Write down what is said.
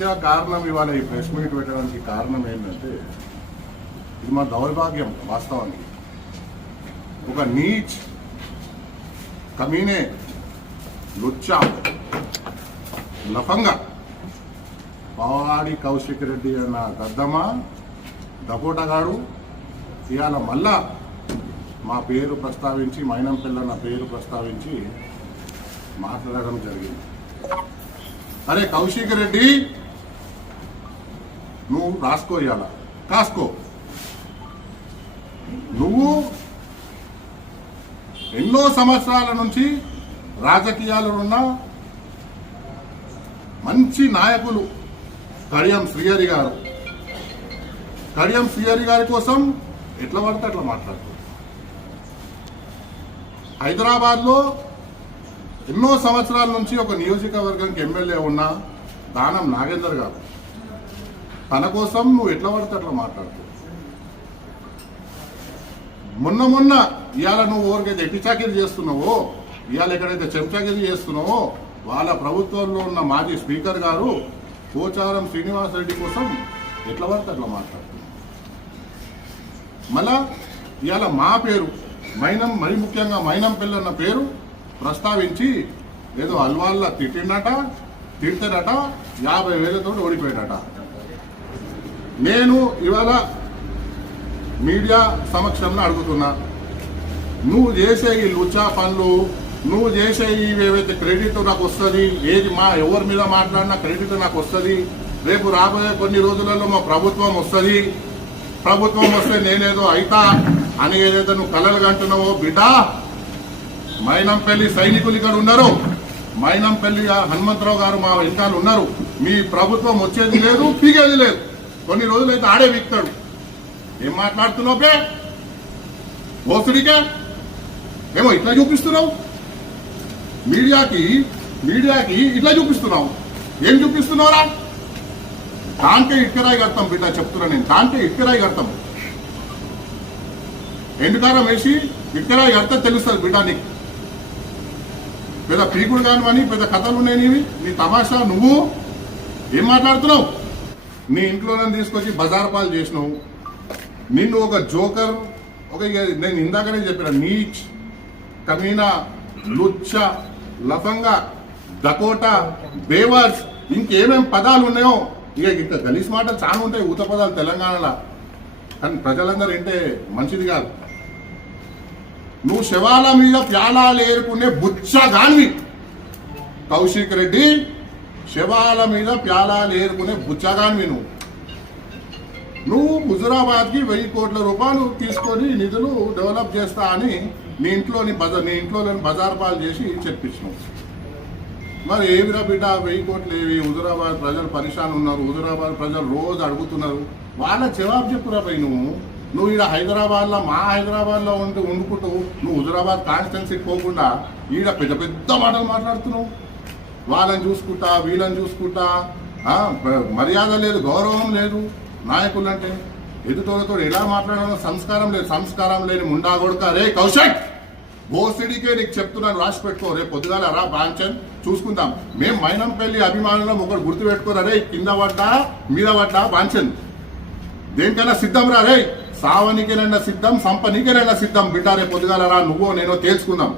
ముఖ్య కారణం ఇవాళ ఈ ప్రెస్ మీట్ పెట్టడానికి కారణం ఏంటంటే ఇది మా దౌర్భాగ్యం వాస్తవానికి. ఒక నీచ్ కమీనే లుచ్చా లఫంగా పావాడి కౌశిక్ రెడ్డి అన్న దద్దమ్మ దపోటగాడు ఇవాళ మళ్ళా మా పేరు ప్రస్తావించి మైనం పిల్లన్న పేరు ప్రస్తావించి మాట్లాడడం జరిగింది. అరే కౌశిక్ రెడ్డి! నువ్వు రాసుకో ఇవాళ కాసుకో నువ్వు ఎన్నో సంవత్సరాల నుంచి రాజకీయాలు ఉన్న మంచి నాయకులు కడియం శ్రీహరి గారు. కడియం శ్రీహరి గారి కోసం ఎట్లా పడితే అట్లా మాట్లాడుతూ హైదరాబాద్లో ఎన్నో సంవత్సరాల నుంచి ఒక నియోజకవర్గానికి ఎమ్మెల్యే ఉన్న దానం నాగేందర్ గారు. తన కోసం నువ్వు ఎట్లా పడితే అట్లా మాట్లాడుతూ. మొన్న మొన్న ఇవాళ నువ్వు ఎవరికైతే ఎట్టిచాకిరి చేస్తున్నావో ఇవాళ ఎక్కడైతే చెంచాకిరి చేస్తున్నావో వాళ్ళ ప్రభుత్వంలో ఉన్న మాజీ స్పీకర్ గారు పోచారం శ్రీనివాసరెడ్డి కోసం ఎట్లా పడితే అట్లా మాట్లాడుతున్నారు మళ్ళా ఇవాళ మా పేరు మైనం మరి ముఖ్యంగా మైనం పిల్లన్న పేరు ప్రస్తావించి ఏదో అల్వాళ్ళ తిట్టిండట తిడతాడట యాభై వేలతో ఓడిపోయినట నేను ఇవాళ మీడియా సమక్షంలో అడుగుతున్నా. నువ్వు చేసే ఈ లుచా పనులు నువ్వు చేసే ఏవైతే క్రెడిట్ నాకు వస్తుంది ఏది మా ఎవరి మీద మాట్లాడినా క్రెడిట్ నాకు వస్తుంది. రేపు రాబోయే కొన్ని రోజులలో మా ప్రభుత్వం వస్తుంది. ప్రభుత్వం వస్తే నేనేదో అయితా అని ఏదైతే నువ్వు కలలు కంటున్నావో బిడ్డ మైనంపల్లి సైనికులు ఇక్కడ ఉన్నారు. మైనంపల్లి హనుమంతరావు గారు మా వెనకాల ఉన్నారు. మీ ప్రభుత్వం వచ్చేది లేదు పీగేది లేదు. కొన్ని రోజులైతే ఆడే వీక్తాడు. ఏం మాట్లాడుతున్నావు బే ఏమో ఇట్లా చూపిస్తున్నావు? మీడియాకి మీడియాకి ఇట్లా చూపిస్తున్నావు. ఏం చూపిస్తున్నావురా? దాంట్లో ఇటుకరాయి కడతాం బిడ్డ చెప్తున్నా నేను. దాంట్లో ఇటుకరాయి కడతాం. ఎండుకారం వేసి ఇటుకరాయి కడితే తెలుస్తుంది బిడ్డ నీకు. పెద్ద పీకుడు కానివని పెద్ద కథలు ఉన్నాయి నీవి. నీ తమాషా నువ్వు? ఏం మాట్లాడుతున్నావు? నీ ఇంట్లో నన్ను తీసుకొచ్చి బజార్ పాలు చేసినావు. నిన్ను ఒక జోకర్ ఒక ఇక నేను ఇందాకనే చెప్పిన నీచ్ కమీనా లుచ్చ లఫంగా దకోటా బేవర్స్ ఇంకేమేం పదాలు ఉన్నాయో. ఇక ఇంత గలీస్ మాట చాలా ఉంటాయి ఊత పదాలు తెలంగాణలో. కానీ ప్రజలందరూ వింటే మంచిది కాదు. నువ్వు శవాల మీద ప్యాలాలు ఏరుకునే బుచ్చగాన్వి. కౌశిక్ రెడ్డి శవాల మీద ప్యాలాలు ఏరుకునే బుచ్చగాన్వి నువ్వు. నువ్వు హుజురాబాద్కి వెయ్యి కోట్ల రూపాయలు తీసుకొని నిధులు డెవలప్ చేస్తా అని నీ ఇంట్లోని బజార్ నీ ఇంట్లోని బజార్ పాలు చేసి చెప్పించినావు మరి ఏమిరా బిడ్డ వెయ్యి కోట్లు ఏవి? హుజురాబాద్ ప్రజలు పరిశాన్ ఉన్నారు. హుజురాబాద్ ప్రజలు రోజు అడుగుతున్నారు. వాళ్ళ జవాబు చెప్పురా పోయి నువ్వు. నువ్వు ఈడ హైదరాబాద్లో మా హైదరాబాద్లో ఉంటూ వండుకుంటూ నువ్వు హుజురాబాద్ కాన్స్టిట్యున్సీకి పోకుండా ఈడ పెద్ద పెద్ద మాటలు మాట్లాడుతున్నావు. వాళ్ళని చూసుకుంటా వీళ్ళని చూసుకుంటా మర్యాద లేదు గౌరవం లేదు నాయకులు అంటే ఎదుటోళ్ళతో ఎలా మాట్లాడాలో సంస్కారం లేదు సంస్కారం లేని ముండా కొడుక. రే కౌశక్ ఓసిడికే నీకు చెప్తున్నాను రాసి పెట్టుకో. రేపు పొద్దుగాల రా బాంచన్ చూసుకుందాం. మేం మైనంపల్లి అభిమానులం ఒకరు గుర్తు పెట్టుకోరా రే కింద పడ్డా మీద పడ్డా బాంచన్. దేనికైనా సిద్ధం రా రే సావనికేనైనా సిద్ధం సంపనికేనైనా సిద్ధం. బిడ్డ రేపు పొద్దుగాల రా నువ్వో నేనో తేల్చుకుందాం.